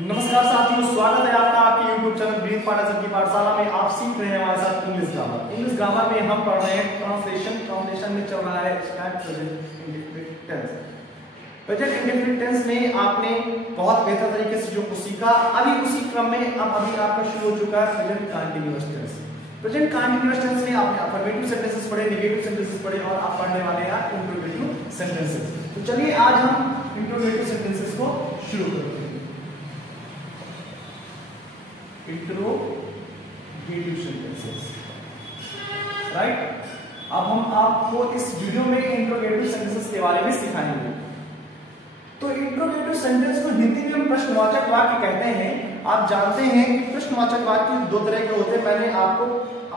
नमस्कार साथियों, स्वागत है आपका आपके YouTube चैनल ग्रीन पार्टनर की पाठशाला में। आप सीख रहे हैं हमारे साथ इंग्लिश ग्रामर। इंग्लिश ग्रामर में हम पढ़ रहे हैं ट्रांसलेशन में चल रहा है stand present indefinite tense. Present indefinite tense में आपने बहुत बेहतर तरीके से जो कुछ सीखा, अभी उसी क्रम में अभी आपका शुरू हो चुका है present continuous tense. Present continuous tense में आपने अफर्मेटिव सेंटेंसेस पढ़े, नेगेटिव सेंटेंसेस पढ़े और आप पढ़ने वाले हैं इंट्रोगेटिव सेंटेंसेस। तो चलिए आज हम इंट्रोगेटिव सेंटेंसेस को शुरू करते हैं। Interrogative sentences, right. अब हम आपको इस वीडियो में इंट्रोगेटिव सेंटेंसेस के बारे में सिखाएंगे। तो इंट्रोगेटिव सेंटेंस को हिंदी में हम प्रश्नवाचक वाक्य कहते हैं। आप जानते हैं कि प्रश्नवाचक वाक्य दो तरह के होते हैं। मैंने आपको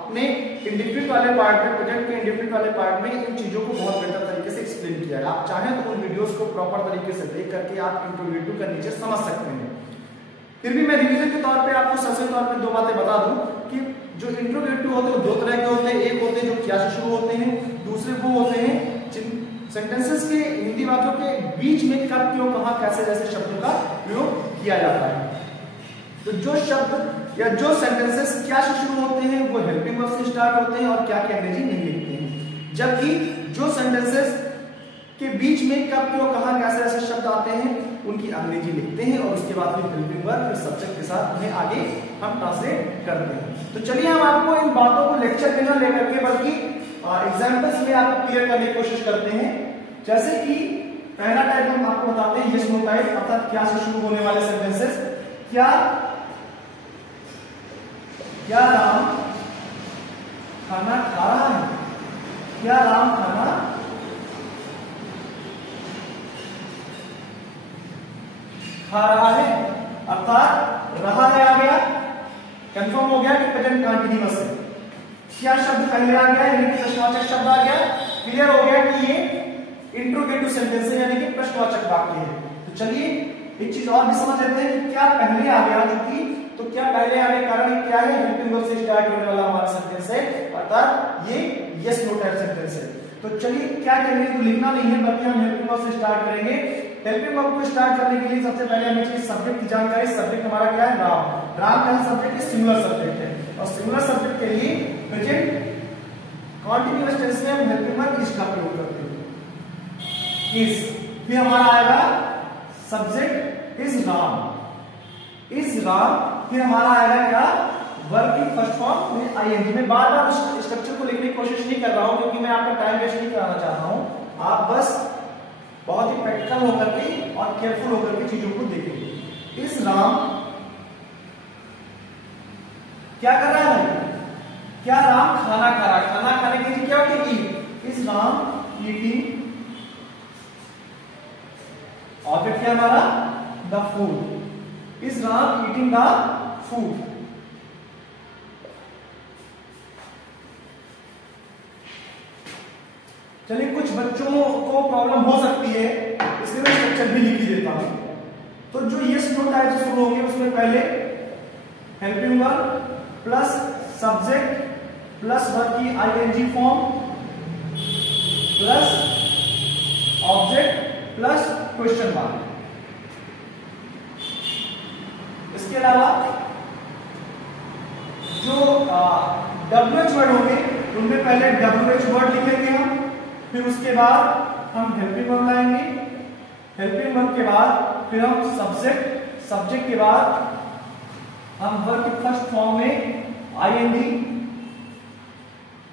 अपने इंडेफिनिट वाले पार्ट में, प्रेजेंट के इंडेफिनिट वाले पार्ट में इन चीजों को बहुत बेहतर तरीके से एक्सप्लेन किया है। आप चाहें तो उन वीडियोस को प्रॉपर तरीके से देख करके आप इंट्रोगेटिव का नीचे समझ सकते हैं। फिर भी मैं रिवीजन के तौर पे आपको सबसे तौर पे दो बातें बता दूं कि जो इंट्रोगेटिव होते हैं दो तरह के होते हैं। एक होते हैं जो क्या से शुरू होते हैं, दूसरे वो होते हैं जिन सेंटेंसेस के हिंदी वाक्यों के बीच में कब क्यों कहां कैसे जैसे शब्दों का प्रयोग किया जाता है। तो जो शब्द या जो सेंटेंसेस क्या से शुरू होते हैं वो हेल्पिंग वर्ब से स्टार्ट होते हैं और क्या की अंग्रेजी नहीं लिखते हैं, जबकि जो सेंटेंसेस के बीच में कब क्यों कहां कैसे ऐसे शब्द आते हैं उनकी अंग्रेजी लिखते हैं और उसके बाद फिर हेल्पिंग वर्ब फिर सब्जेक्ट के साथ उन्हें आगे हम ट्रांसलेट करते हैं। तो चलिए हम आपको इन बातों को लेक्चर में ना लेकर के बल्कि एग्जांपल्स में आपको क्लियर करने की कोशिश करते हैं। जैसे कि पहला टाइप हम आपको बताते हैं यस नो टाइप, अर्थात क्या से शुरू होने वाले सेंटेंसेस। क्या राम खाना खा रहा है? क्या राम खाना खा रहा है? अर्थात रहा है आ गया, कंफर्म हो गया कि प्रेजेंट कंटीन्यूअस है। क्या शब्द पहले आ गया यानी कि प्रश्नवाचक शब्द आ गया, क्लियर हो गया कि ये इंट्रोगेटिव सेंटेंस है यानी कि प्रश्नवाचक वाक्य है। तो चलिए एक चीज और भी समझ लेते हैं कि क्या पहले आ गया, क्योंकि तो क्या पहले आने का कारण क्या है, हेल्पिंग वर्ब से स्टार्ट होने वाला हमारा सेंटेंस है, अर्थात ये यस नो टाइप सेंटेंस है। तो चलिए क्या करेंगे, तो लिखना नहीं है बल्कि हम हेल्पिंग वर्ब से स्टार्ट करेंगे। हेल्पिंग वर्ब को स्टार्ट करने के लिए सबसे पहले हमें चाहिए सब्जेक्ट की जानकारी। सब्जेक्ट हमारा क्या है? राम। राम का सब्जेक्ट है, सिंगुलर सब्जेक्ट है और सिंगुलर सब्जेक्ट के लिए प्रेजेंट कंटीन्यूअस टेंस में हम हेल्पिंग वर्ब इज का प्रयोग करते हैं। इज, फिर हमारा आएगा subject is Ram, is Ram, फिर हमारा आएगा क्या? वर्ब की फर्स्ट फॉर्म में आईएनजी। मैं बार बार उस स्ट्रक्चर को लिखने की कोशिश नहीं कर रहा हूं क्योंकि मैं आपका टाइम वेस्ट नहीं कराना चाहता हूं। आप बस बहुत ही प्रैक्टिकल होकर के और केयरफुल होकर के चीजों को देखेंगे। इस राम क्या कर रहा है? क्या राम खाना खा रहा है? खाना खाने के लिए क्या होती है? ईट। इस राम ईटिंग, ऑब्जेक्ट क्या हमारा? The food. इस राम ईटिंग द फूड। चलिए कुछ बच्चों को प्रॉब्लम हो सकती है इसलिए मैं स्ट्रक्चर भी लिख ही देता हूं। तो जो यस नो टाइप से शुरू होंगे उसमें पहले helping verb plus subject plus verb की ING form plus object plus question mark. इसके अलावा जो WH वर्ड होंगे उनमें पहले WH वर्ड लिखेंगे हम, फिर उसके बाद हम हेल्पिंग वर्ब लाएंगे, हेल्पिंग वर्ब के बाद फिर हम सब्जेक्ट, सब्जेक्ट के बाद हम वर्ब की फर्स्ट फॉर्म में आईएनजी,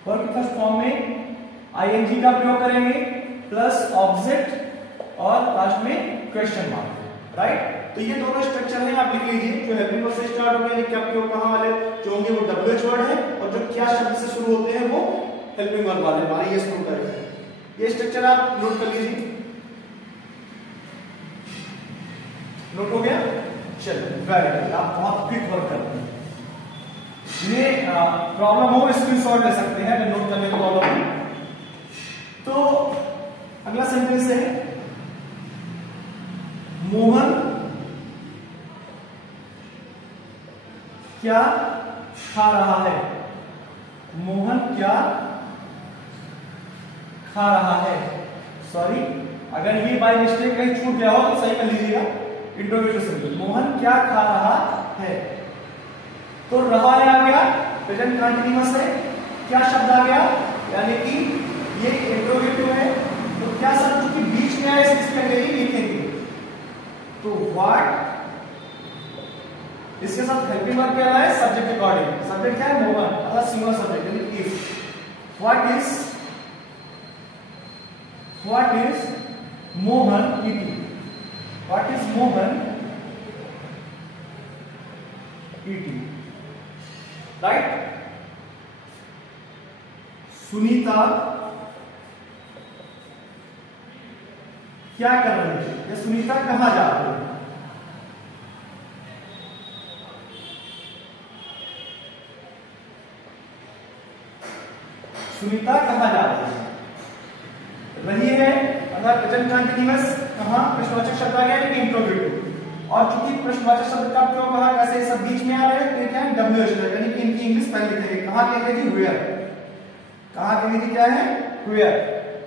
वर्ब की फर्स्ट फॉर्म में आईएनजी का प्रयोग करेंगे प्लस ऑब्जेक्ट और लास्ट में क्वेश्चन मार्क, राइट। तो ये दोनों स्ट्रक्चर हैं, आप लिख लीजिए। जो हेल्पिंग वर्ब से स्टार्ट होंगे यानी क्या क्यों कहां वाले जो होंगे वो WH वर्ड है और जो क्या शब्द से शुरू होते हैं वो हेल्पिंग वर्ब वाले हमारे यस नो टाइप है। ये स्ट्रक्चर आप नोट कर लीजिए। नोट हो गया? चलिए वेरी गुड, आप बहुत क्विक वर्क करते हैं। ये प्रॉब्लम हो स्क्रीनशॉट ले सकते हैं अगर नोट करने की प्रॉब्लम हो। तो अगला सेंटेंस है मोहन क्या खा रहा है? मोहन क्या खा रहा है? सॉरी, अगर ये बाय मिस्टेक कहीं छूट गया हो तो सही कर लीजिएगा। इंट्रोगेटिव सेंटेंस, मोहन क्या खा रहा है। तो रहा आ गया, प्रेजेंट कंटीन्यूअस है, क्या शब्द आ गया, यानी कि ये इंट्रोगेटिव है, तो क्या शब्द जो कि बीच में आए इसके पहले ही लिखेंगे। तो व्हाट, इसके साथ हेल्पिंग वर्ब क्या है, सब्जेक्ट अकॉर्डिंग। सब्जेक्ट क्या है, मोहन, अर्थात सिंगुलर सब्जेक्ट यानी is. What is Mohan eating, what is Mohan eating, right. Sunita क्या कर रही है, या सुनीता कहां जा रही है। सुनीता कहां जा रही है, अगर प्रेजेंट कंटीन्यूअस, कहां प्रश्नवाचक शब्द आ गया यानी इंट्रोगेटिव। और चूंकि प्रश्नवाचक शब्द का प्रयोग कहा कैसे सब बीच में आ रहे हैं, तो क्या है डब्ल्यूएच, यानी कि इनकी इंग्लिश पहले लिखेंगे। कहां कहेंगे जी, वेयर, कहां कहेंगे जी, क्या है, वेयर।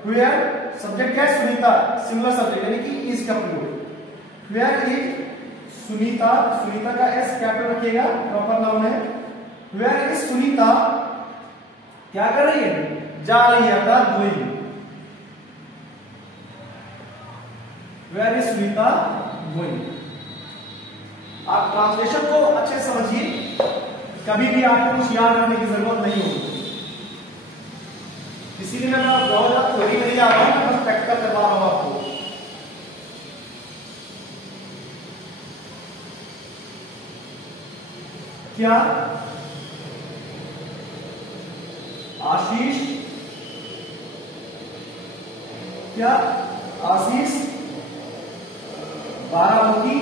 वेयर सब्जेक्ट क्या है, सुनीता, सिंगुलर सब्जेक्ट यानी कि इज का प्रयोग। वेयर इज सुनीता, सुनीता का एस कैपिटल रखिएगा, प्रॉपर नाउन है। वेयर इज सुनीता क्या कर रही है, जा रही है, अर्थात going. Where is Sunita going. आप ट्रांसलेशन को अच्छे से समझिए, कभी भी आपको कुछ याद रखने की जरूरत नहीं होगी। इसीलिए मैं बहुत ज्यादा थ्योरी में नहीं जा रहा हूं, बस प्रैक्टिकल करवा रहा हूं आपको। क्या आशीष, क्या आशीष बाराबंकी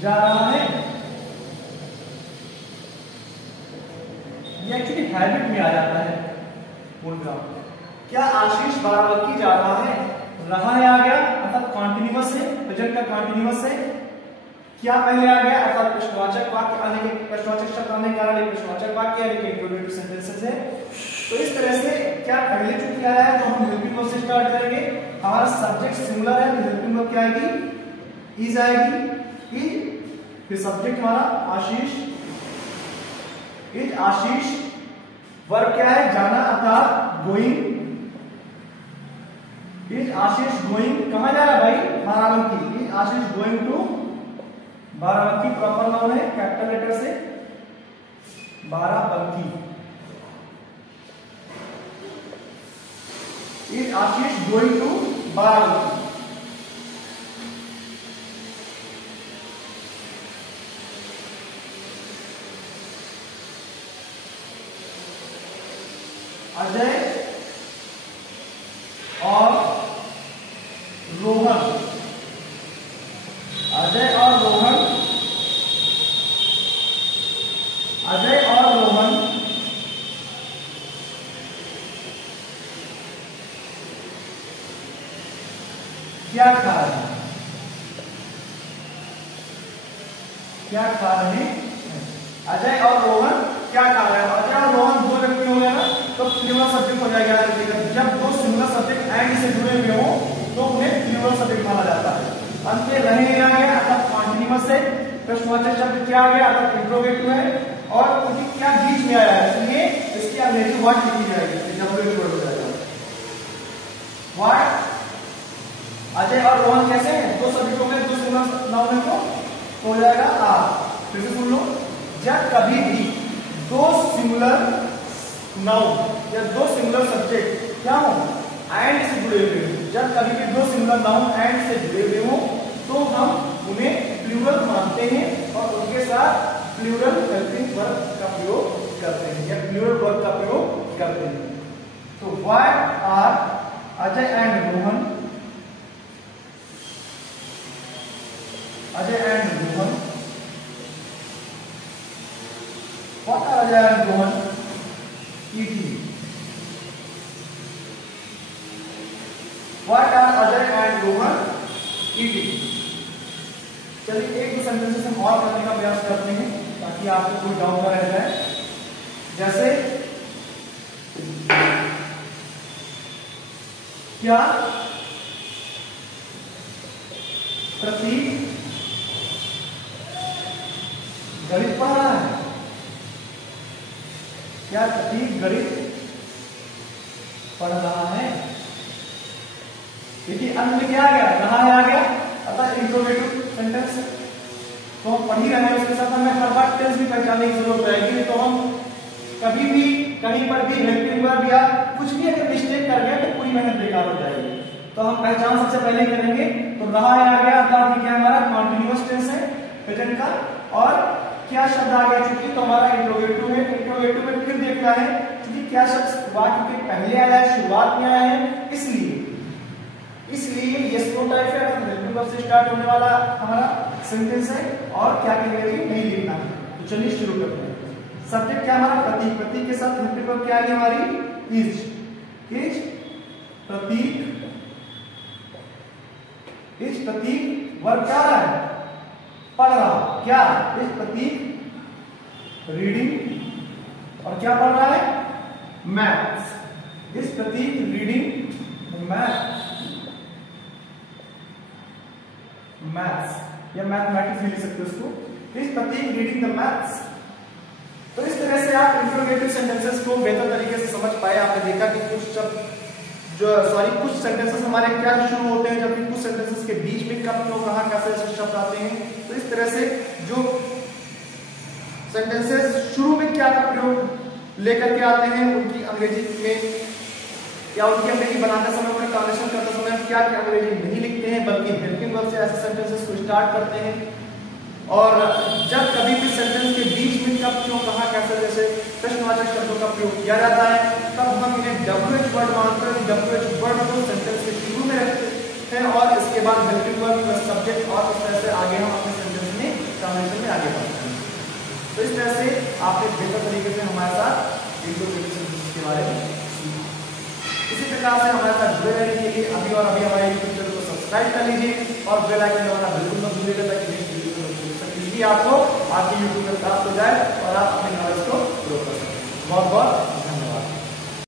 जा रहा है। ये एक्चुअली हैबिट में आ जाता है बोलना। क्या आशीष बाराबंकी जा रहा है, रहा है आ गया अर्थात कॉन्टिन्यूअस है, प्रेजेंट का कॉन्टिन्यूअस है। क्या पहले आ गया अर्थात प्रश्नवाचक वाक्य आने के, प्रश्नवाचक शब्द आने के कारण एक प्रश्नवाचक वाक्य है, लेकिन इंट्रोगेटिव सेंटेंसेस है। तो इस तरह से क्या पहले जो किया है, तो हम हेल्पिंग वर्ब से स्टार्ट करेंगे। हमारा सब्जेक्ट सिंगुलर है, तो हेल्पिंग वर्ब क्या आएगी, इज आएगी, इज। फिर सब्जेक्ट हमारा आशीष, इज आशीष। वर्ब क्या है, जाना अर्थात गोइंग, इज आशीष गोइंग, कहां जा रहा है भाई, Barabanki. Is Ashish going to Barabanki, proper noun है, कैपिटल लेटर से, Barabanki. Is Ashish going to Barabanki. Ajay और रोहन, अजय और रोहन, अजय और रोहन क्या खा रहे हैं, क्या खा रहे हैं। अजय और रोहन क्या खा रहे हैं, अजय और रोहन दो व्यक्ति हो गए ना, तो प्लूरल सब्जेक्ट हो जाएगा। जब दो सिंगुलर सब्जेक्ट एंड से जुड़े हुए हो तो उन्हें प्लूरल सब्जेक्ट माना जाता है। अंत में रहे आ गया अर्थात कॉन्टिन्यूअस है, प्रश्नवाचक शब्द क्या आ गया अर्थात इंट्रोगेटिव है, और क्योंकि क्या बीच में आया है इसलिए इसकी अंग्रेजी व्हाट लिखी जाएगी, डब्ल्यू हो जाएगा व्हाट। अजय और रोहन कैसे हैं, दो सब्जेक्ट हो गए, दो सिंगुलर नाउन है तो हो जाएगा आर। फिर से सुन लो, जब कभी भी दो सिंगुलर नाउन या दो सिंगुलर सब्जेक्ट क्या हो, एंड से जुड़े हुए हो, जब कभी भी दो सिंगुलर नाउन एंड से जुड़े हुए हो तो हम उन्हें प्लूरल मानते हैं और उनके साथ प्लूरल हेल्पिंग वर्ब का प्रयोग करते हैं या प्लूरल वर्ब का प्रयोग करते हैं। तो what are Ajay and Rohan, Ajay and Rohan, what are Ajay and Rohan eating, what are Ajay and Rohan eating। चलिए एक दो सेंटेंसेस हम और करने का प्रयास करते हैं ताकि आपको कोई डाउट न रह जाए। जैसे क्या प्रतीक गणित पढ़ रहा है क्या? प्रतीक गणित पढ़ रहा है। देखिए अंत में क्या आ गया? रहा है आ गया, अतः इंट्रोगेटिव सेंटेंस तो हम पढ़ ही रहे हैं, उसके साथ हमें हर बार टेंस भी पहचानने की जरूरत रहेगी। तो हम कभी भी कहीं पर भी हेल्पिंग वर्ब या कुछ भी अगर मिस्टेक कर गए तो पूरी मेहनत बेकार हो जाएगी। तो हम पहचान सबसे पहले करेंगे। तो रहा है आ गया, अर्थात क्या हमारा कॉन्टिन्यूअस टेंस है प्रेजेंट का। और क्या शब्द आ गया? चूंकि तो हमारा इंट्रोगेटिव है, इंट्रोगेटिव में फिर देखना है क्योंकि क्या शब्द वाक्य के पहले आया है, शुरुआत में आया है, इसलिए यस नो टाइप है, हेल्पिंग वर्ब से स्टार्ट होने वाला हमारा सेंटेंस है और क्या करेंगे नहीं लिखना है। तो चलिए शुरू करते हैं। सब्जेक्ट क्या हमारा? प्रतीक। प्रतीक के साथ हेल्पिंग वर्ब क्या है हमारी? Is. Prateek is Prateek verb क्या रहा है? पढ़ रहा। क्या? इज प्रतीक रीडिंग और क्या पढ़ रहा है? Maths. Is Prateek reading maths या मैथमेटिक्स भी लिख सकते हो उसको। Is Prateek reading the maths. तो इस तरह से आप इंट्रोगेटिव सेंटेंसेस को बेहतर तरीके से समझ पाए। आपने देखा कि कुछ सेंटेंसेस हमारे क्या शुरू होते हैं, जबकि कुछ सेंटेंसेस के बीच में कब क्यों कहां कैसे शब्द आते हैं। तो इस तरह से जो सेंटेंसेस शुरू में क्या का प्रयोग लेकर के आते हैं, उनकी अंग्रेजी में या उनकी अंग्रेजी बनाते समय, उन्हें ट्रांसलेशन करते समय क्या अंग्रेजी नहीं लिखते हैं, बल्कि हेल्पिंग वर्ब से ऐसे सेंटेंसेस को स्टार्ट करते हैं। और जब कभी भी सेंटेंस के बीच में कब क्यों कहां कैसे जैसे प्रश्नवाचक शब्दों का प्रयोग किया जाता है, तब हम इन्हें WH वर्ड मानते हैं। WH वर्ड को सेंटेंस के शुरू में रखते हैं और इसके बाद हेल्पिंग वर्ब प्लस सब्जेक्ट और इस तरह से आगे हम अपने सेंटेंस में ट्रांसलेशन में आगे बढ़ते हैं। तो इस तरह से आपने बेहतर तरीके से हमारे साथ इंट्रोगेटिव सेंटेंसेस के बारे में सीखा। इसी प्रकार से हमारे साथ जुड़े रहने के लिए अभी और अभी हमारे यूट्यूब चैनल को सब्सक्राइब कर लीजिए और बेल आइकन दबाना बिल्कुल मत भूलिएगा ताकि नेक्स्ट वीडियो की नोटिफिकेशन इजीली आपको आपके यूट्यूब में प्राप्त हो जाए और आप अपने नॉलेज को ग्रो कर सकें। बहुत बहुत